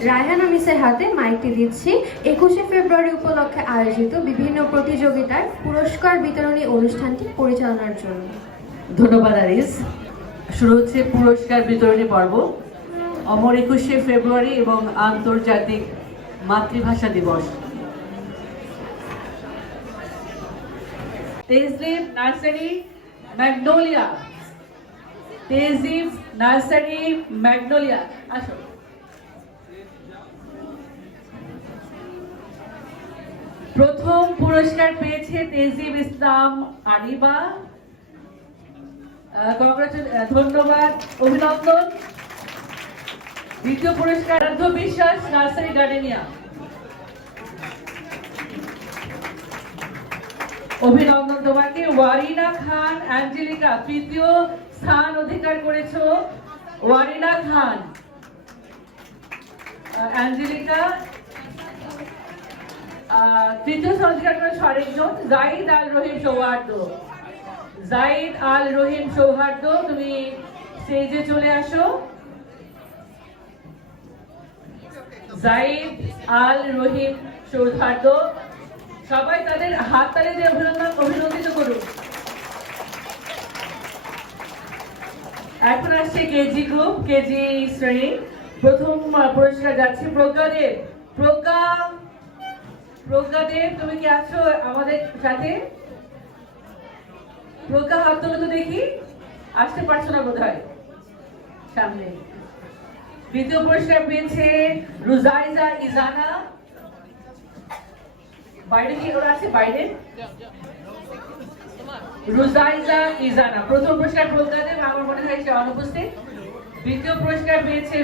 রায়হান আমিসের হাতে মাইকটি দিচ্ছি 21শে ফেব্রুয়ারি উপলক্ষে আয়োজিত বিভিন্ন প্রতিযোগিতার পুরস্কার বিতরণী অনুষ্ঠানটি পরিচালনার জন্য। ধন্যবাদ আরিস। শুরু হচ্ছে পুরস্কার বিতরণী পর্ব। অমর 21শে ফেব্রুয়ারি এবং আন্তর্জাতিক মাতৃভাষা দিবস। তেজলিফ নার্সারি ম্যাগনোলিয়া, তেজলিফ নার্সারি ম্যাগনোলিয়া, আসো। প্রথম পুরস্কার পেয়েছে তেজিব ইসলাম আনিবা। ধন্যবাদ, অভিনন্দন। দ্বিতীয় পুরস্কার বিশ্বাস নার্সারি গার্ডেনিয়া, অভিনন্দন তোমাকে। ওয়ারিনা খান অ্যাঞ্জেলিকা, তৃতীয় স্থান অধিকার করেছো ওয়ারিনা খান অ্যাঞ্জেলিকা। তৃতীয় স্থান অধিকার করেছো আরেকজন জাহিদ আল রহিম সৌহার্দ্য। জাহিদ আল রহিম সৌহার্দ্য, তুমি স্টেজে চলে আসো। জাহিদ আল রহিম সৌহার্দ্য, সবাই তাদের হাততালি দিয়ে অভিনন্দিত করুন। এখন আসছে কেজি গ্রুপ, কেজি শ্রেণী। প্রথম পুরস্কার যাচ্ছে প্রজ্ঞাদেব। প্রজ্ঞাদেব, তুমি কি আছো আমাদের সাথে? প্রজ্ঞা, হাত তোলো তো দেখি। আসতে পারছো না বোধ হয় সামনে। দ্বিতীয় পুরস্কার পেয়েছে রুজাইজা ইজানা। বাইরে কি ওরা আছে? বাইরে রুজাইজা ইজানা। প্রথম পুরস্কার প্রজ্ঞাদেব, আমার মনে হয় সে অনুপস্থিত। দ্বিতীয় পুরস্কার পেয়েছে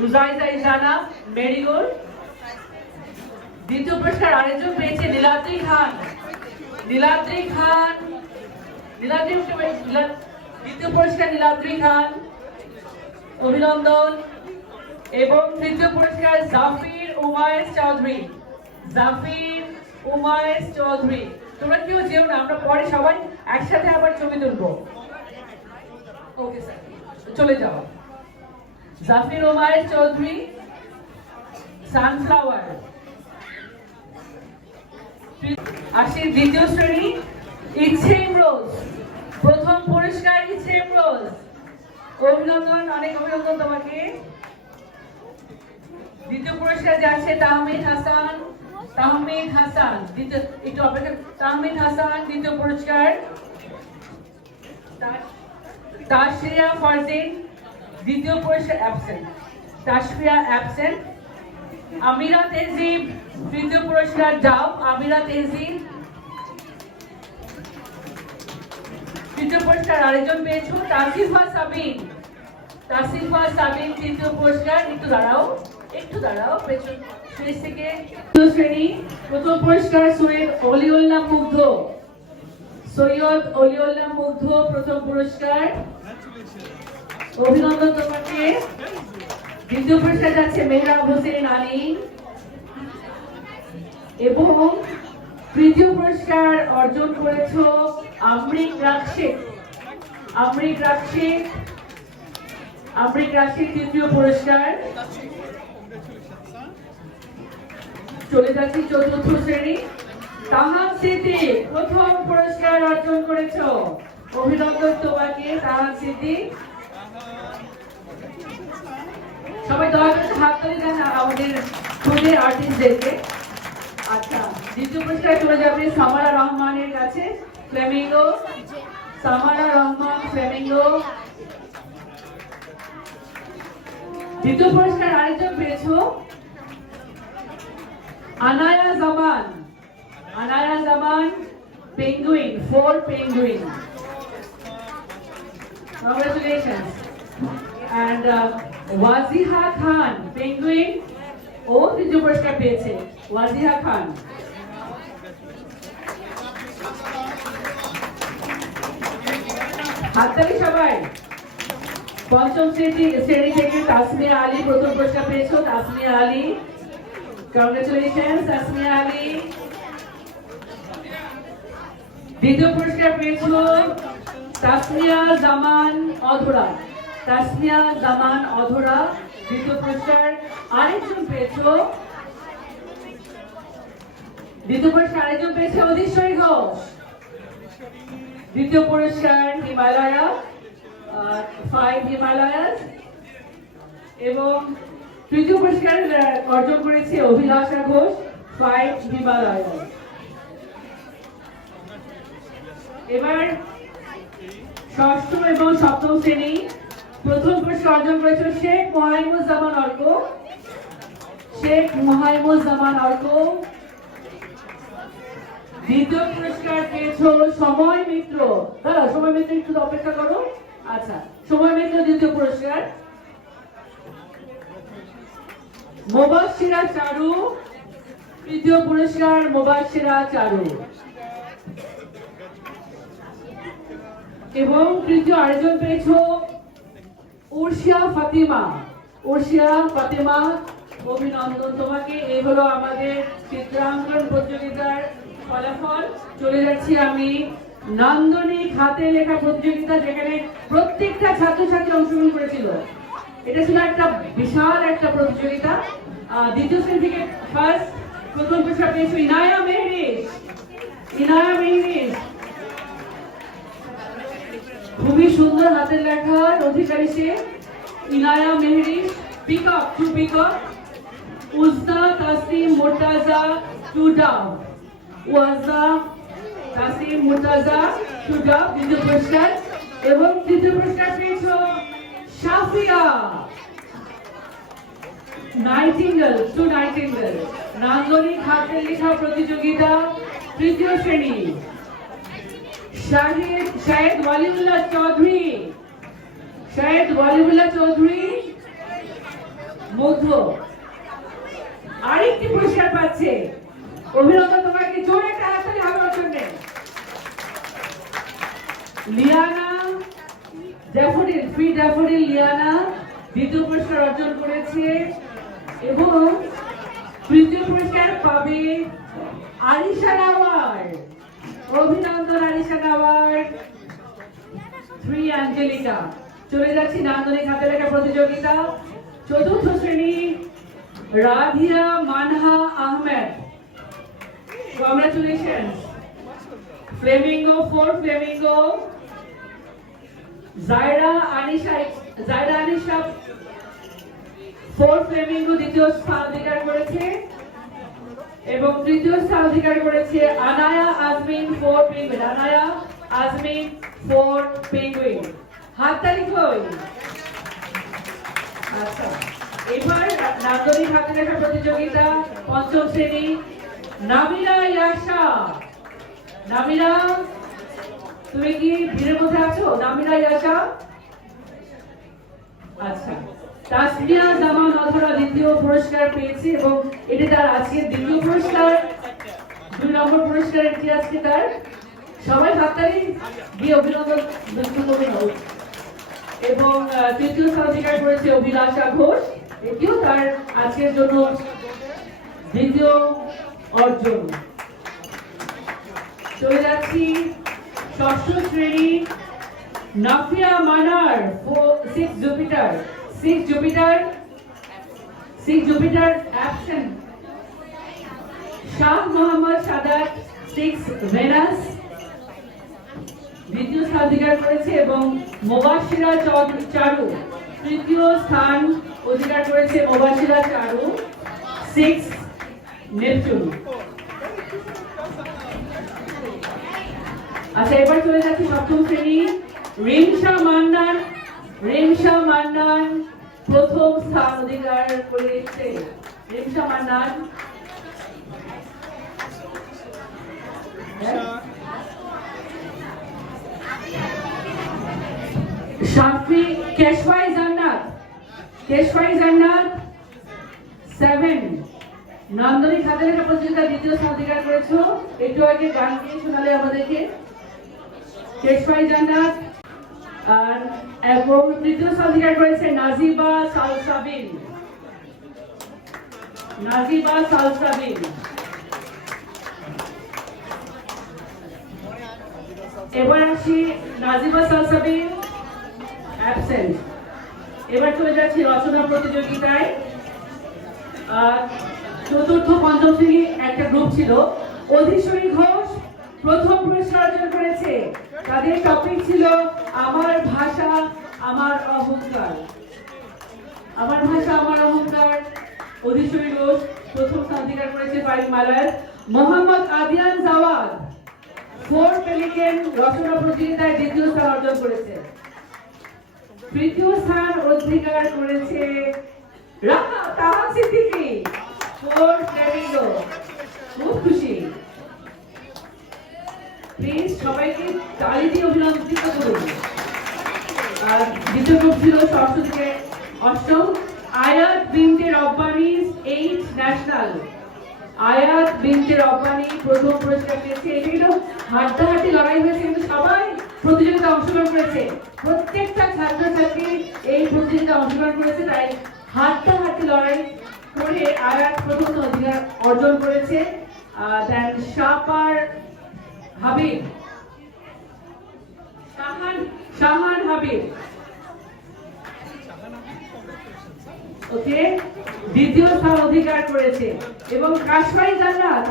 রুজাইজা ইজানা মেরিগোল্ড। দ্বিতীয় পুরস্কার আরেকজন পেয়েছে নীলাদ্রি খান। দ্বিতীয় পুরস্কার নীলাদ্রি খান, অভিনন্দন। এবং তৃতীয় পুরস্কার জাফির উমায়েস চৌধুরী। তোমরা কেউ যেও না, আমরা পরে সবাই একসাথে আবার ছবি তুলবো। ওকে স্যার, চলে যাও। জাফির উমায়েস চৌধুরী, সানফ্লাওয়ার। আসি দ্বিতীয় শ্রেণী, ইচ্ছে ইমরোজ। প্রথম পুরস্কার ইচ্ছে ইমরোজ, অভিনন্দন, অনেক অভিনন্দন তোমাকে। দ্বিতীয় পুরস্কার যাচ্ছে তাহমিদ হাসান। একটু অপেক্ষা। তাহমিদ হাসান দ্বিতীয় পুরস্কার। তাশরিয়া ফারদিন দ্বিতীয় পুরস্কার অ্যাবসেন্ট। আমিরা তেজিব তৃতীয় পুরস্কার। যাও আমিরা তেজিব। তৃতীয় পুরস্কার আরেকজন পেয়েছো তাসিফা সাবিন তৃতীয় পুরস্কার। একটু দাঁড়াও পেছন থেকে। শ্রেণী, প্রথম পুরস্কার সৈয়দ অলিউল্লাহ মুগ্ধ, প্রথম পুরস্কার, অভিনন্দন তোমাকে। দ্বিতীয় পুরস্কার যাচ্ছে মেহরাব হোসেন আলী। এবং তৃতীয় পুরস্কার অর্জন করেছো আমরিক রাশিদ তৃতীয় পুরস্কার। চলে যাচ্ছি চতুর্থ শ্রেণী, তাহান সিদ্দিক প্রথম পুরস্কার অর্জন করেছো, অভিনন্দন তোমাকে তাহান সিদ্দিক। সবাই দয়া করে হাততালি দেন আমাদের খুদে আর্টিস্টদেরকে। আচ্ছা, দ্বিতীয় পুরস্কার চলে যাবে সামারা রহমানের কাছে, ফ্লেমিঙ্গো। সামারা রহমান, ফ্লেমিঙ্গো। দ্বিতীয় পুরস্কার আরেকজন পেয়েছো Anaya Zaman, penguin, 4 penguin. Congratulations. And Wajiha Khan, penguin, ও তৃতীয় পুরস্কার পেয়েছে ওয়াজিহা খান। হাততালি সবাই। পঞ্চম শ্রেণী থেকে তাসমিয়া আলী প্রথম পুরস্কার পেয়েছো, তাসমিয়া আলী। কংগ্রেচুলেশনস তাসমিয়া আলী। দ্বিতীয় পুরস্কার পেয়েছো তাসমিয়া জামান অধরা। দ্বিতীয় পুরস্কার আরেকজন পেয়েছো, দ্বিতীয় পুরস্কার আরেকজন পেয়েছে অধিশ্বরী ঘোষ। দ্বিতীয় পুরস্কার হিমালয়া 5 হিমালয়াস, এবং তৃতীয় পুরস্কার অর্জন করেছে অভিলাষা ঘোষ 5 হিমালয়াস। এবার ষষ্ঠ এবং সপ্তম শ্রেণী প্রথম পুরস্কার অর্জন করেছে শেখ মোহাইমুজ্জামান অর্ক। শেখ মোহাইমুজ্জামান অর্ক। দ্বিতীয় পুরস্কার পেয়েছো সময় মিত্র। দাঁড়া, সময় মিত্র একটু অপেক্ষা করো। আচ্ছা, সময় মিত্র দ্বিতীয় পুরস্কার। মোবাশিরা চারু তৃতীয় পুরস্কার। মোবাশিরা চারু। এবং তৃতীয় আরেকজন পেয়েছো উর্শিয়া ফাতিমা। উর্শিয়া ফাতিমা, অভিনন্দন তোমাকে। এই হলো আমাদের চিত্রাঙ্কন প্রতিযোগিতার ফলাফল। চলে যাচ্ছি আমি নান্দনিক হাতে লেখা প্রতিযোগিতা, যেখানে প্রত্যেকটা ছাত্রছাত্রী অংশগ্রহণ করেছিল। এটা ছিল একটা বিশাল একটা প্রতিযোগিতা। দ্বিতীয় শ্রেণী থেকে ফার্স্ট প্রথম পুরস্কার পেয়েছে ইনায়া মেহরিশ। ইনায়া মেহরিশ খুবই সুন্দর হাতের লেখার অধিকারী সে। Inaya Mehrish. Pickup two pickup. Uzna Tasim Murtaza two dove. Waza Tasim Murtaza two ডাব দ্বিতীয় পুরস্কার। এবং তৃতীয় পুরস্কার পেয়েছো শাফিয়া নাইটিঙ্গেল টু নাইটিঙ্গেল। নান্দনিক হাতের লেখা প্রতিযোগিতা তৃতীয় শ্রেণী। শাহেদ ওয়ালিউল্লাহ চৌধুরী। শাহেদ ওয়ালিউল্লাহ চৌধুরী মধ্য আরেকটি পুরস্কার পাচ্ছে। অভিনন্দন তোমাকে, জোরে একটা হাততালি হওয়ার জন্য। Liana daffodil, free daffodil Liana দ্বিতীয় পুরস্কার অর্জন করেছে। এবং তৃতীয় পুরস্কার পাবে আরিশা নাওয়ার। অভিনন্দন আরিশা নাওয়ার। 3 অ্যাঞ্জেলিকা। চলে যাচ্ছি নান্দনিক হাতে লেখা প্রতিযোগিতা চতুর্থ শ্রেণী। Radhiya Manha Ahmed, congratulation. Flamingo 4 flamingo. Zaira Anisha 4 flamingo দ্বিতীয় স্থান অধিকার করেছে। এবং তৃতীয় স্থান অধিকার করেছে আনায়া আজমিন 4 পেঙ্গুইন। আনায়া আজমিন 4 পেঙ্গুইন। হাততালি কই? আচ্ছা, এবার নান্দনিক হাতে লেখা প্রতিযোগিতা পঞ্চম শ্রেণী। নামিরা ইয়াশা। নামিরা, তুমি কি ভিড়ের মধ্যে আছো? নামিরা ইয়াশা। আচ্ছা, তাসমিয়া জামান অথরা দ্বিতীয় পুরস্কার পেয়েছে এবং এটি তার আজকের দ্বিতীয় পুরস্কার। 2 নম্বর পুরস্কার এটি আজকে তার। সবাই হাততালি দিয়ে অভিনন্দন করবেন। এবং তৃতীয় স্থান অধিকার করেছে অভিলাষা ঘোষ। এটিও তার আজকের জন্য দ্বিতীয় অর্জন। চলে যাচ্ছি ষষ্ঠ শ্রেণী। Nafia Manar 6 Jupiter. 6 Jupiter. 6 Jupiter absent. Shah Mohammad Sadat 6 Venus দ্বিতীয় স্থান অধিকার করেছে। এবং মোবাশিরা চারু তৃতীয় স্থান অধিকার করেছে। মোবাশিরা চারু 6 নেপচুন। আচ্ছা, এবার চলে যাচ্ছি সপ্তম শ্রেণী। রিমশা মান্নান। রিমশা মান্নান প্রথম স্থান অধিকার করেছে। রিমশা মান্নান। শাফি কেশওয়াই জান্নাত। কেশওয়াই জান্নাত 7 নান্দনিক হাতে লেখা প্রতিযোগিতা দ্বিতীয় স্থান অধিকার করেছো। একটু আগে গান দিয়ে শোনালে আমাদেরকে। কেশওয়াই জান্নাত। আর এবং তৃতীয় স্থান অধিকার করেছে নাজিবা সালসাবিন। নাজিবা সালসাবিন। এবার আসি নাজিবা সালসাবিন অ্যাবসেন্ট। এবার চলে যাচ্ছি রচনা প্রতিযোগিতায়। চতুর্থ পঞ্চম শ্রেণী একটা গ্রুপ ছিল। অধীশ্বরী ঘোষ প্রথম পুরস্কার অর্জন করেছে। তাদের টপিক ছিল আমার ভাষা আমার অহংকার। আমার ভাষা আমার অহংকার। অধীশ্বরী ঘোষ প্রথম স্থান অধিকার করেছে পাইকমালায়। মোহাম্মদ আদিয়ান জাওয়াদ ফোর পেলিকেন রচনা প্রতিযোগিতায় দ্বিতীয় স্থান অর্জন করেছে। তৃতীয় স্থান অধিকার করেছে রাহা তাহান সিদ্দিকী ফোর ফ্লেমিঙ্গো। খুব খুশি। প্লিজ সবাইকে তালি দিয়ে অভিনন্দিত করুন। আর দ্বিতীয় গ্রুপ ছিল ষষ্ঠ থেকে অষ্টম। আয়াত বিনতে রব্বানি 8 ন্যাশনাল। আয়াত বিনতে রব্বানি প্রথম পুরস্কার পেয়েছে। এটা কিন্তু হাড্ডাহাড্ডি লড়াই হয়েছে, কিন্তু সবাই প্রতিযোগিতায় অংশগ্রহণ করেছে। প্রত্যেকটা ছাত্রছাত্রী এই প্রতিযোগিতায় অংশগ্রহণ করেছে, তাই হাড্ডাহাড্ডি লড়াই করে আয়াত প্রথম অধিকার অর্জন করেছে। দেন শাপার হাবিব, শাহান হাবিব ওকে দ্বিতীয় স্থান অধিকার করেছে। এবং কাশফারি জান্নাত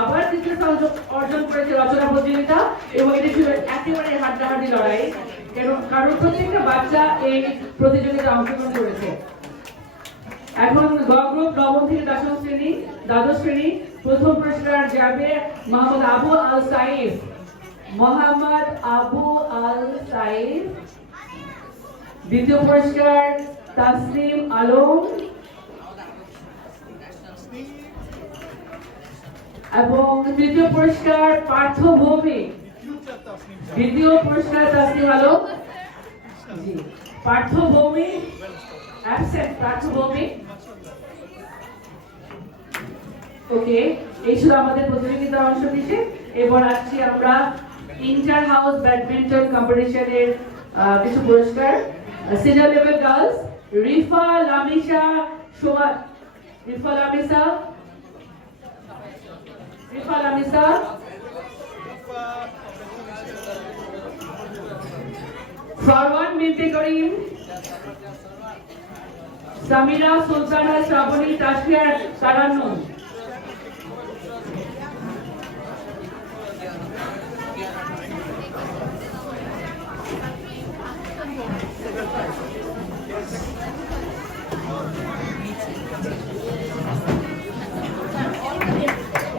আবার দ্বিতীয় স্থান অর্জন করেছে রচনা প্রতিযোগিতা। এবং এটি ছিল একেবারে হাড্ডাহাড্ডি লড়াই, কারণ প্রত্যেকটা বাচ্চা এই প্রতিযোগিতায় অংশগ্রহণ করেছে। এখন গ গ্রুপ নবম থেকে দশম শ্রেণী, দ্বাদশ শ্রেণী। প্রথম পুরস্কার যাবে মোহাম্মদ আবু আল সাইফ। মোহাম্মদ আবু আল সাইফ। দ্বিতীয় পুরস্কার তাসলিম আলম। এবং তৃতীয় পুরস্কার পার্থ ভৌমিক। দ্বিতীয় পুরস্কার তাসলিম আলম, পার্থ ভৌমিক অ্যাবসেন্ট, পার্থ ভৌমিক। ওকে, এই ছিল আমাদের প্রতিযোগিতা অংশ নিতে। এবার আসছি আমরা ইন্টার হাউস ব্যাডমিন্টন কম্পিটিশনের কিছু পুরস্কার। Senior level girls Rifa Lamisa Somat. Rifa Lamisa Farwan Binte Karim, Samira Sultana Shrabani Tasfia Tarannum.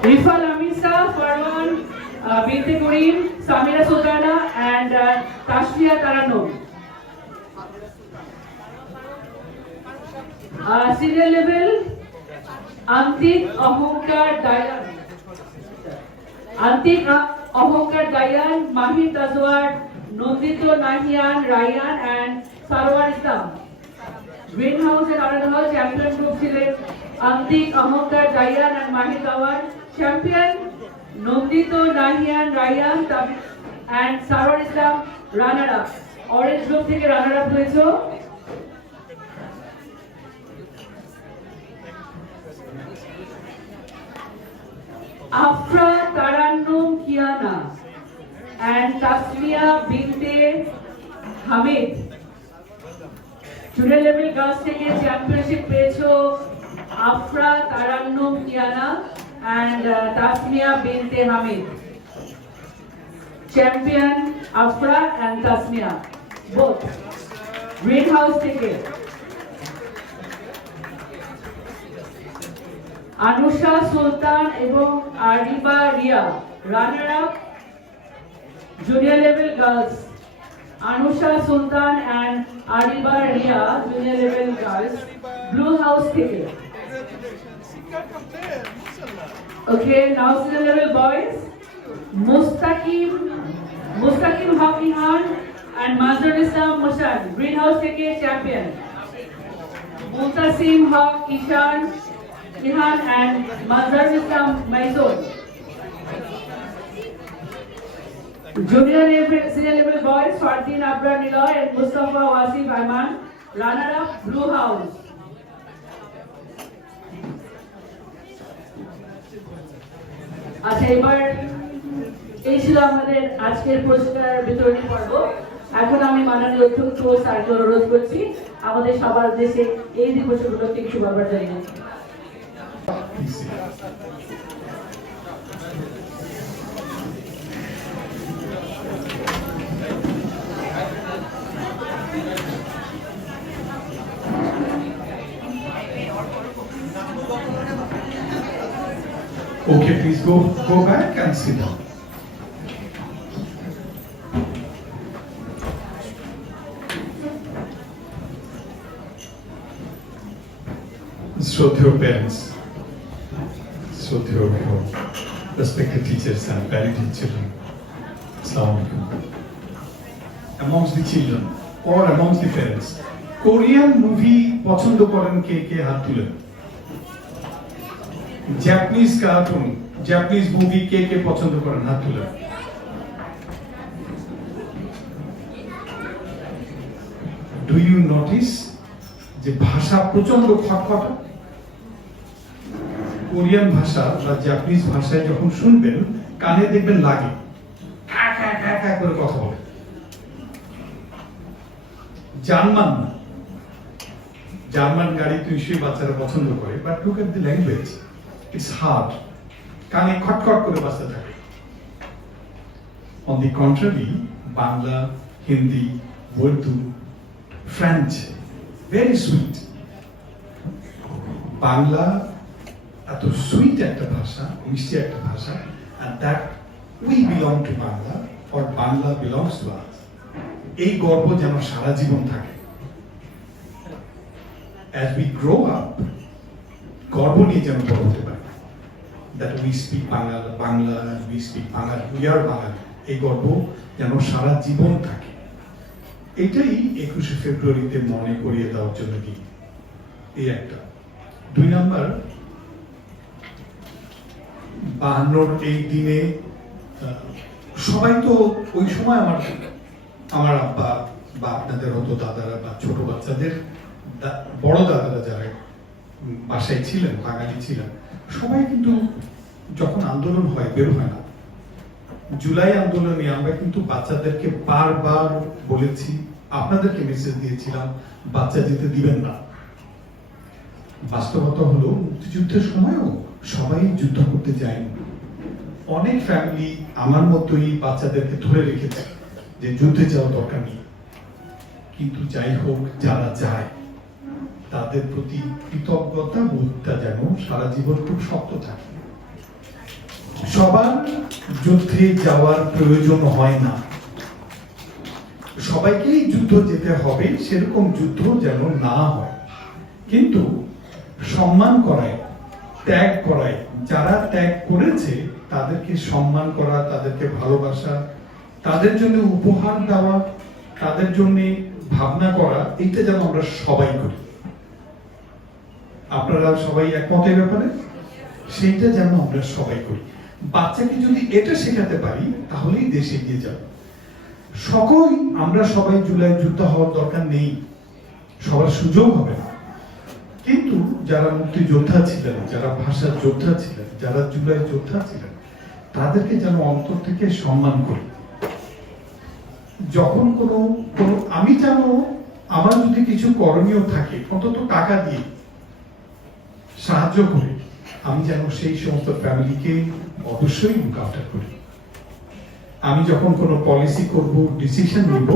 Rifa Lamisa, Farwan Binte Karim, Samira Sultana and Tashfia Taranum. Senior level Antik Ahonkar Dayan, Mahir Tazwar, Nondito Nahian, Ryan and Sarwar Islam. Greenhouse and Another Hall champion group select Antik Ahonkar Dayan and Mahir Tazwar. Champion Nondito Nahian, Ryan and Sarwar Islam runner up. Orange group থেকে runner up হয়েছে Afra Tarannum Kiana and Tasmiya Binte Hamid. Junior level girls থেকে championship পেয়েছো Afra Tarannum Kiana and Tasmiya Binte Hamid. Champion Afra and Tasmiya both. Greenhouse থেকে Anusha Sultan এবং Ariba Ria runner up junior level girls. Anusha Sultan and Ariba Ria junior level girls Blue House থেকে. Okay, now senior level boys Mustaqim Haqihan and Mazhar Islam Mushan Greenhouse থেকে champion. Mutasim Haq Ishan Ihan and Mazhar Islam Mysore. Junior level, senior level boys Fardin Abra Niloy and Mustafa Wasif Ayman runner up Blue House. আচ্ছা, এবার এই ছিল আমাদের আজকের পুরস্কার বিতরণী পর্ব। এখন আমি মাননীয় অধ্যক্ষ স্যারকে অনুরোধ করছি আমাদের সবার দেশে এই দিবসের উপলক্ষে একটু বারবার জানিয়েছি। Okay, please go back and sit down. Shraddheya parents, Shraddheya respected teachers and parenting children. Assalamu alaikum. Amongst the children or amongst the parents, Korean movie পছন্দ করেন কে কে হাত তুলেন? জাপানিজ কার্টুন, জাপানিজ মুভি কে কে পছন্দ করেন হাত তুলেন? ডু ইউ নোটিস যে ভাষা প্রচন্ড খটখট? কোরিয়ান ভাষা বা জাপানিজ ভাষায় যখন শুনবেন কানে দেখবেন লাগে কা কা কা কা করে কথা বলে। জার্মান গাড়ি তো নিশ্চয়ই বাচ্চারা পছন্দ করে, but look at the language, it's hard, কানে খটখট করে বাজতে থাকে। On the contrary, Bangla, Hindi, Urdu, French, very sweet. Bangla এত সুইট একটা ভাষা, মিষ্টি একটা ভাষা, and that we belong to Bangla or Bangla belongs to us, এই গর্ব যেন সারা জীবন থাকে। As we grow up, গর্ব নিয়ে যেন বড় হতে পারে, that we speak Bangla, and we speak Bangali, we are বাঙালি, এই গর্ব যেন সারা জীবন থাকে। এটাই 21শে ফেব্রুয়ারিতে মনে করিয়ে দেওয়ার জন্য দিন, এই একটা। 2 নাম্বার, 52 এই দিনে সবাই তো ওই সময় আমার আব্বা বা আপনাদের হতো দাদারা বা ছোট বাচ্চাদের বড় দাদারা যারা বাসায় ছিলেন, বাঙালি ছিলেন, সবাই কিন্তু যখন আন্দোলন হয় বের হয় না। জুলাই আন্দোলনে আমরা কিন্তু বাচ্চাদেরকে বারবার বলেছি, আপনাদেরকে মেসেজ দিয়েছিলাম বাচ্চা যেতে দিবেন না। বাস্তবতা হলো মুক্তিযুদ্ধের সময়ও সবাই যুদ্ধ করতে যায়নি। অনেক ফ্যামিলি আমার মতোই বাচ্চাদেরকে ধরে রেখেছে যে যুদ্ধে যাওয়া দরকার নেই। কিন্তু যাই হোক, যারা যায় তাদের প্রতি কৃতজ্ঞতা বোধটা যেন সারা জীবন খুব শক্ত থাকে। সবার যুদ্ধে যাওয়ার প্রয়োজন হয় না, সবাইকেই যুদ্ধ যেতে হবে সেরকম যুদ্ধ যেন না হয়, কিন্তু সম্মান করায়, ত্যাগ করায়, যারা ত্যাগ করেছে তাদেরকে সম্মান করা, তাদেরকে ভালোবাসা, তাদের জন্য উপহার দেওয়া, তাদের জন্য ভাবনা করা, এইটা যেন আমরা সবাই করি। আপনারা সবাই একমত এই ব্যাপারে? সেইটা যেন আমরা সবাই করি। বাচ্চাকে যদি এটা শেখাতে পারি তাহলেই দেশ এগিয়ে যাবে। আমরা সবাই জুলাই যোদ্ধা হওয়ার দরকার নেই, সবার সুযোগ হবে না, কিন্তু যারা মুক্তিযোদ্ধা ছিলেন, যারা ভাষার যোদ্ধা ছিলেন, যারা জুলাই যোদ্ধা ছিলেন, তাদেরকে যেন অন্তর থেকে সম্মান করি। যখন আমি যেন আমার যদি কিছু করণীয় থাকে, অন্তত টাকা দিয়ে সাহায্য করে, আমি যেন সেই সমস্ত ফ্যামিলিকে অবশ্যই লুক আফটার করি। আমি যখন কোনো পলিসি করব, ডিসিশন নিব,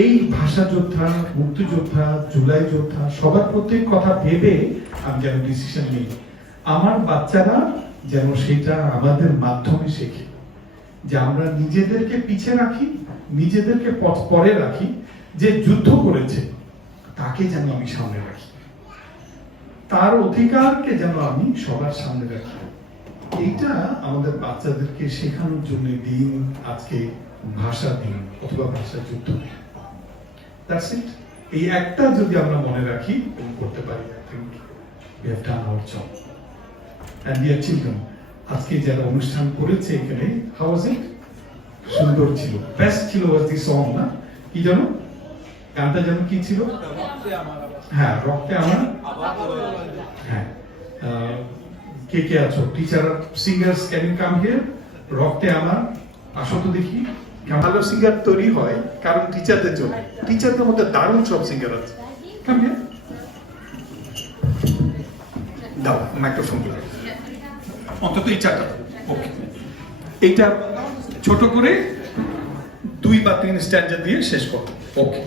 এই ভাষা যোদ্ধা, মুক্তিযোদ্ধা, জুলাই যোদ্ধা সবার প্রত্যেক কথা ভেবে আমি যেন ডিসিশন নিই। আমার বাচ্চারা যেন সেটা আমাদের মাধ্যমে শেখে, যে আমরা নিজেদেরকে পিছে রাখি, নিজেদেরকে পরে রাখি, যে যুদ্ধ করেছে তাকে যেন আমি সামনে রাখি, তার অধিকারকে যেন আমি সবার সামনে রাখি। এইটা আমাদের বাচ্চাদেরকে শেখানোর জন্য দিন আজকে ভাষা দিন অথবা ভাষা যুদ্ধ দিন। That's it. এই একটা যদি আমরা মনে রাখি এবং করতে পারি, I think we have done our job. And dear children, আজকে যারা অনুষ্ঠান করেছে এখানে, how was it? সুন্দর ছিল, বেস্ট ছিল was the song, না? কি জানো গানটা যেন কি ছিল? হ্যাঁ, রক্তে আমার। হ্যাঁ, কে কে আছো teacher, singers, can you come here? রক্তে আমার, আসো তো দেখি ভালো সিঙ্গার তৈরি হয় কারণ টিচারদের জন্য। টিচারদের মধ্যে দারুণ সব সিঙ্গার আছে। Come here. দাও মাইক্রোফোন অন্তত এই চারটা। ওকে, এইটা ছোট করে 2 বা 3 স্ট্যান্ডা দিয়ে শেষ করো। ওকে,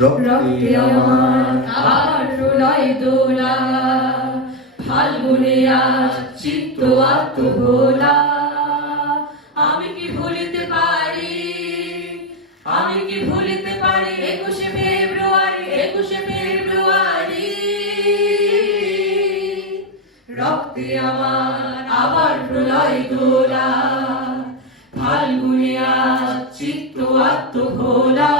রক্তে আমার আর প্রলয় দোলা, ফাল্গুনে আজ চিত্ত আত্মভোলা। আমি কি ভুলিতে পারি, আমি কি ভুলিতে পারি 21শে ফেব্রুয়ারি, 21শে ফেব্রুয়ারি। রক্তে আমার আবার প্রলয় দোলা, ফাল্গুনে আজ চিত্ত আত্মভোলা।